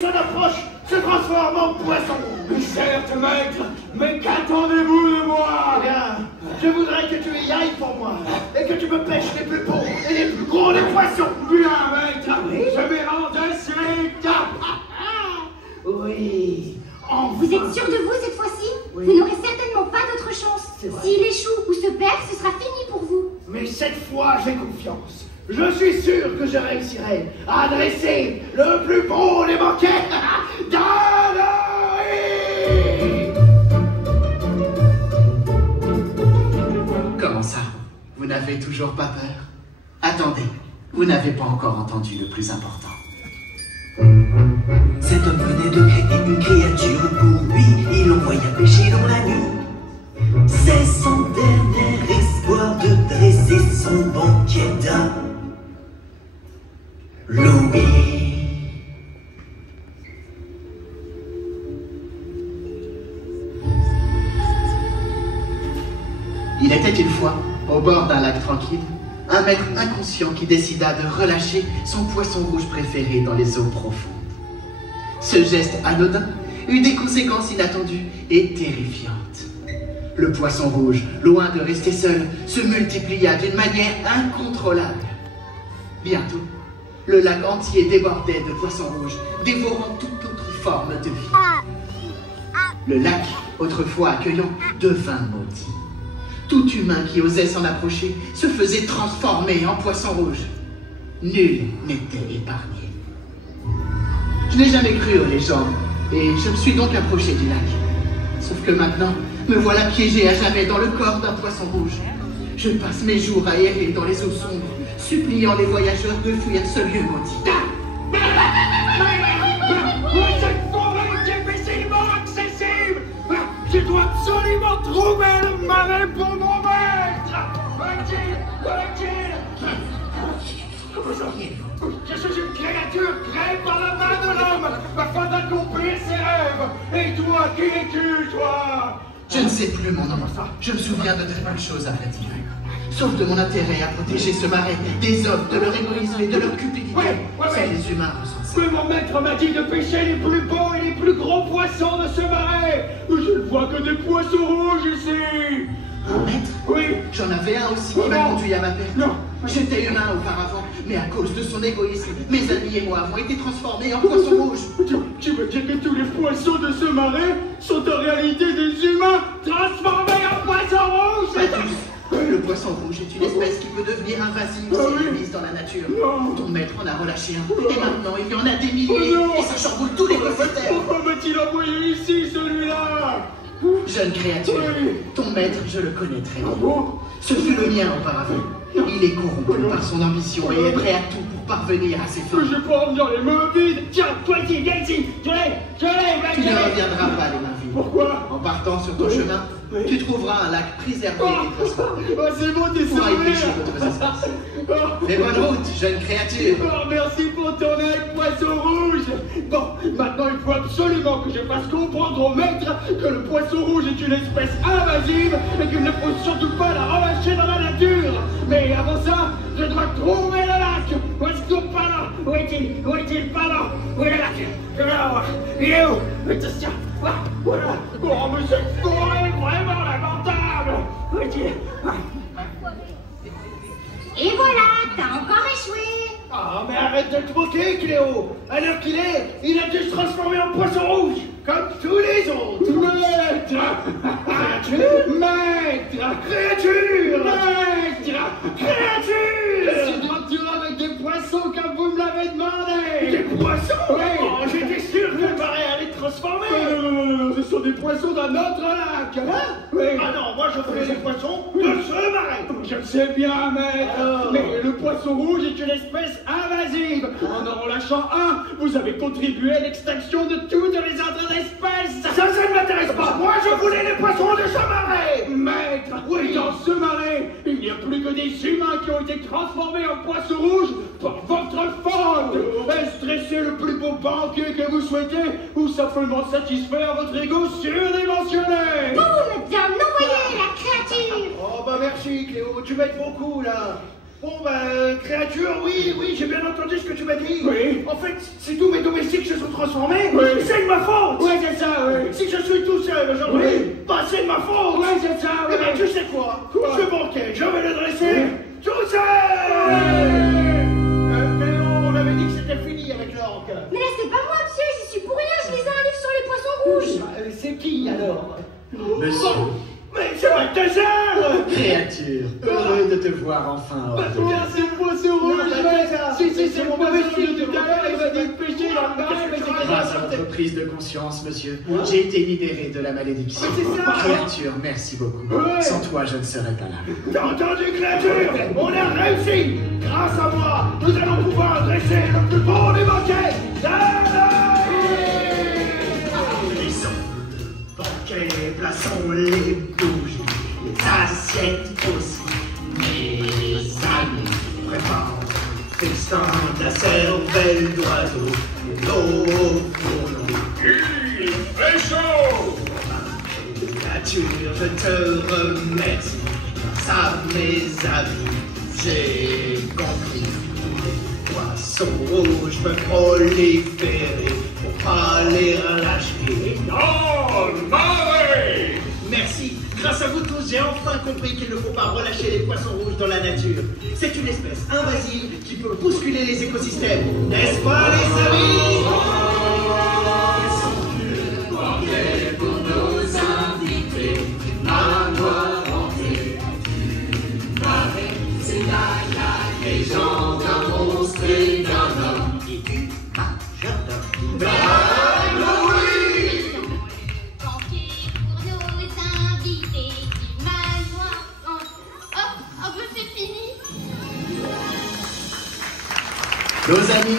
Son approche se transforme en poisson. Certes, maître, mais qu'attendez-vous de moi? Bien, je voudrais que tu y ailles pour moi et que tu me pêches les plus beaux et les plus gros des poissons. Bien, maître, oui? Je m'y rends de suite. Oui, enfin. Vous êtes sûr de vous cette fois-ci? Oui. Vous n'aurez certainement pas d'autre chance. S'il échoue ou se perd, ce sera fini pour vous. Mais cette fois, j'ai confiance. Je suis sûr que je réussirai à adresser le plus beau des banquets d'Aloï. Comment ça? Vous n'avez toujours pas peur? Attendez, vous n'avez pas encore entendu le plus important. Cet homme venait de créer une créature pour lui. Il l'envoya pêcher dans la nuit. C'est son dernier espoir de dresser son banquet d'Aloï. Il était une fois, au bord d'un lac tranquille, un maître inconscient qui décida de relâcher son poisson rouge préféré dans les eaux profondes. Ce geste anodin eut des conséquences inattendues et terrifiantes. Le poisson rouge, loin de rester seul, se multiplia d'une manière incontrôlable. Bientôt, le lac entier débordait de poissons rouges, dévorant toute autre forme de vie. Le lac, autrefois accueillant, devint maudit. Tout humain qui osait s'en approcher se faisait transformer en poisson rouge. Nul n'était épargné. Je n'ai jamais cru aux légendes, et je me suis donc approché du lac. Sauf que maintenant, me voilà piégé à jamais dans le corps d'un poisson rouge. Je passe mes jours à errer dans les eaux sombres, suppliant les voyageurs de fuir ce lieu maudit. Cette forêt est difficilement accessible. Je dois absolument trouver le marais pour mon maître. Comment ça? Je suis une créature créée par la main de l'homme afin d'accomplir ses rêves. Et toi, qui es-tu, toi? Je ne sais plus mon nom. Je me souviens de très peu de choses à vrai dire. Sauf de mon intérêt à protéger ce marais des hommes, de leur égoïsme et de leur cupidité. C'est les humains ressentent ça. Mais mon maître m'a dit de pêcher les plus beaux et les plus gros poissons de ce marais. Je ne vois que des poissons rouges ici. Un maître? Oui. J'en avais un aussi qui m'a conduit à ma perte. Non. J'étais humain auparavant, mais à cause de son égoïsme, mes amis et moi avons été transformés en poissons rouges. Tu veux dire que tous les poissons de ce marais sont en réalité des humains transformés en poissons rouges? Pas tous. Le poisson rouge est une espèce qui peut devenir invasive si elle est mise dans la nature. Ton maître en a relâché un, et maintenant il y en a des milliers, et ça chamboule tous les écosystèmes. Pourquoi m'a-t-il envoyé ici, celui-là? Jeune créature, ton maître, je le connais très bien. Ce fut le mien auparavant. Il est corrompu par son ambition et est prêt à tout pour parvenir à ses fins. Je peux en venir les mains vides. Tiens, toi ici, viens ici. Je l'ai, Tu ne reviendras pas les mains vides. Pourquoi? En partant sur ton chemin, tu trouveras un lac préservé et transformé. C'est bon, t'es Pour y sauvé. pêcher d'autres espèces. Mais bonne route, jeune créature. Merci pour ton aide, poisson rouge. Bon, maintenant il faut absolument que je fasse comprendre au maître que le poisson rouge est une espèce invasive et qu'il ne faut surtout pas la relâcher dans la nature. Mais avant ça, je dois trouver le lac. Où est-ce qu'il est pas là? Où est-il? Où est-il? Pas là. Où est le lac? Je vais la voir. Il est où? Tiens. Voilà. Oh, mais cette forêt est vraiment lamentable. Où est-il? Et voilà, t'as encore échoué. Ah, mais arrête de te moquer, Cléo. À l'heure qu'il est, il a dû se transformer en poisson rouge, comme tous les autres. Maître! Créature! Maître! Créature! Maître! Créature! Je suis de retour avec des poissons comme vous me l'avez demandé. Des poissons? Oui. Oh, j'étais sûr que le marais allait te transformer. Non, ce sont des poissons d'un autre lac. Hein? Oui. Ah non, moi je voulais les poissons de ce marais. Je le sais bien, maître. Mais le poisson rouge est une espèce invasive. En en relâchant un, vous avez contribué à l'extinction de toutes les autres espèces. Ça ne m'intéresse pas. Moi, je voulais les poissons de ce marais. Maître, oui. Dans ce marais, il n'y a plus que des humains qui ont été transformés en poissons rouges par votre faute. Est-ce dresser le plus beau banquet que vous souhaitez ou simplement satisfaire votre ego surdimensionné? Boum, bien envoyé, la créature. Oh bah merci Cléo, tu m'aides beaucoup là. Bon, créature, oui, j'ai bien entendu ce que tu m'as dit. Oui. En fait, si tous mes domestiques se sont transformés, Oui. c'est de ma faute. Ouais, c'est ça, oui. Si je suis tout seul aujourd'hui, Oui. bah c'est de ma faute. Ouais, c'est ça, oui. Eh ben, tu sais quoi? Quoi? Ce banquet, je vais le dresser Oui. tout seul. Mais on avait dit que c'était fini avec l'orque. Mais là, c'est pas moi, monsieur, j'y suis pour rien, je lisais un livre sur les poissons rouges. C'est qui alors? Monsieur, Mais c'est Balthazar. créature, heureux de te voir enfin hors de Bien, c'est le poisson rouge, Balthazar. Si, c'est mon mauvais mauvais style style tout à l'heure, il m'a dit de pêcher dans le barrage, mais c'est Grâce à pas votre prise de conscience, monsieur, j'ai été libéré de la malédiction. c'est ça. Créature, merci beaucoup. Ouais. Sans toi, je ne serais pas là. T'as entendu, créature? On a réussi. Grâce à moi, nous allons pouvoir dresser le plus beau des banquets Laissons le banquet, plaçons les bougies, les assiettes aussi. Mes amis préparent le festin de la cervelle d'oiseau, et l'eau pour nous. Il fait chaud! Créature, je te remercie. Grâce à mes amis, j'ai compris. Les poissons rouges peuvent proliférer pour pas les relâcher. Dans le marais! Merci. Grâce à vous tous, j'ai enfin compris qu'il ne faut pas relâcher les poissons rouges dans la nature. C'est une espèce invasive qui peut bousculer les écosystèmes. N'est-ce pas, les amis? Banquet pour nos invités, manoir en... Oh, c'est fini. Nos amis